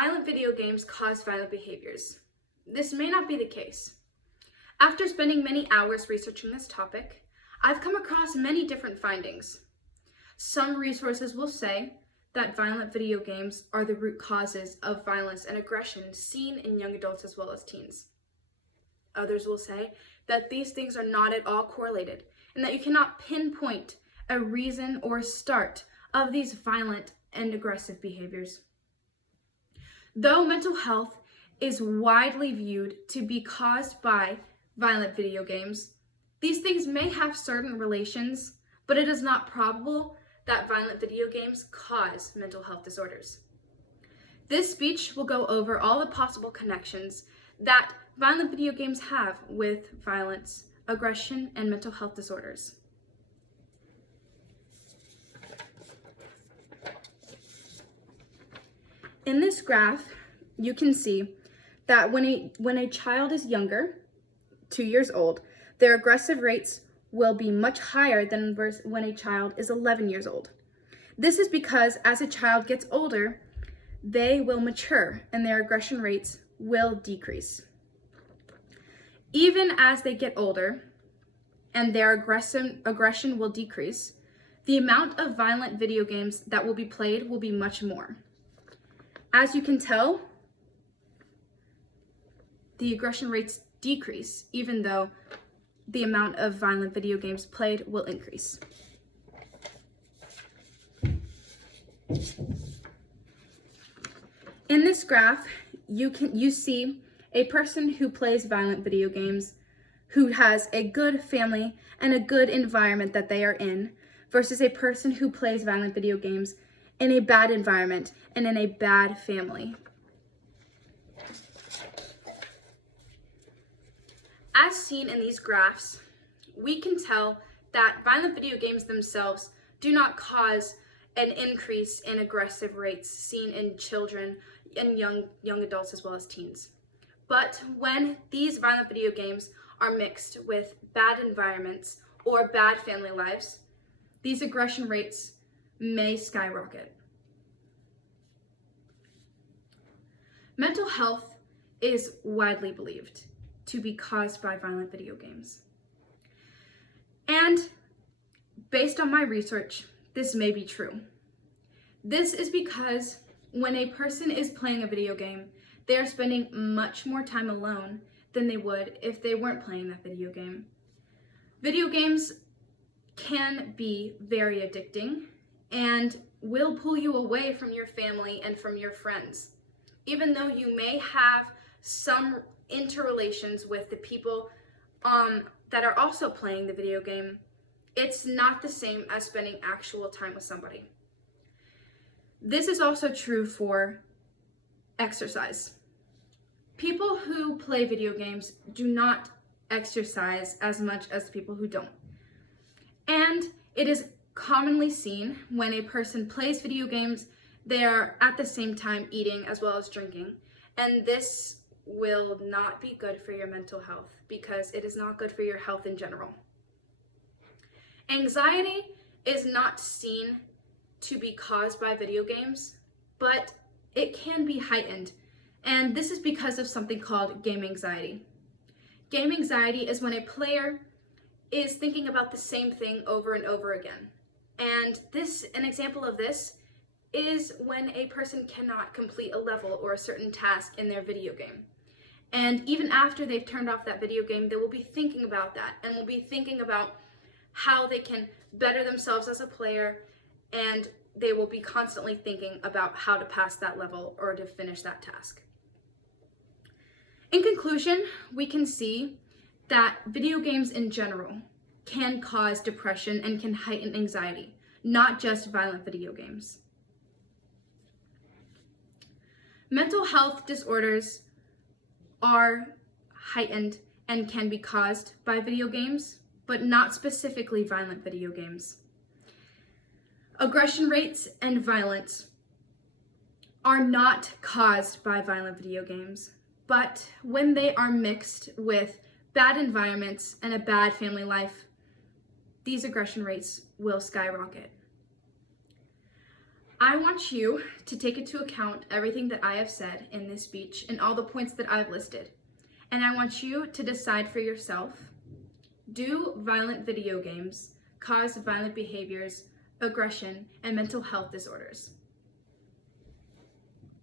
violent video games cause violent behaviors. This may not be the case. After spending many hours researching this topic, I've come across many different findings. Some resources will say that violent video games are the root causes of violence and aggression seen in young adults as well as teens. Others will say that these things are not at all correlated and that you cannot pinpoint a reason or start of these violent and aggressive behaviors. Though mental health is widely viewed to be caused by violent video games, these things may have certain relations, but it is not probable that violent video games cause mental health disorders. This speech will go over all the possible connections that violent video games have with violence, aggression, and mental health disorders. In this graph, you can see that when a child is younger, 2 years old, their aggressive rates will be much higher than when a child is 11 years old. This is because as a child gets older, they will mature and their aggression rates will decrease. Even as they get older and their aggression will decrease, the amount of violent video games that will be played will be much more. As you can tell, the aggression rates decrease even though the amount of violent video games played will increase. In this graph, you see a person who plays violent video games, who has a good family and a good environment that they are in, versus a person who plays violent video games in a bad environment and in a bad family. As seen in these graphs, we can tell that violent video games themselves do not cause an increase in aggressive rates seen in children and young adults as well as teens. But when these violent video games are mixed with bad environments or bad family lives, these aggression rates may skyrocket. Mental health is widely believed to be caused by violent video games. And based on my research, this may be true. This is because when a person is playing a video game, they are spending much more time alone than they would if they weren't playing that video game. Video games can be very addicting and will pull you away from your family and from your friends. Even though you may have some interrelations with the people that are also playing the video game, it's not the same as spending actual time with somebody. This is also true for exercise. People who play video games do not exercise as much as people who don't. And it is commonly seen when a person plays video games, they are at the same time eating as well as drinking. And this will not be good for your mental health because it is not good for your health in general. Anxiety is not seen to be caused by video games, but it can be heightened. And this is because of something called game anxiety. Game anxiety is when a player is thinking about the same thing over and over again. And an example of this is when a person cannot complete a level or a certain task in their video game. And even after they've turned off that video game, they will be thinking about that and will be thinking about how they can better themselves as a player, and they will be constantly thinking about how to pass that level or to finish that task. In conclusion, we can see that video games in general can cause depression and can heighten anxiety, not just violent video games. Mental health disorders are heightened and can be caused by video games, but not specifically violent video games. Aggression rates and violence are not caused by violent video games, but when they are mixed with bad environments and a bad family life, these aggression rates will skyrocket. I want you to take into account everything that I have said in this speech and all the points that I've listed. And I want you to decide for yourself, do violent video games cause violent behaviors, aggression, and mental health disorders?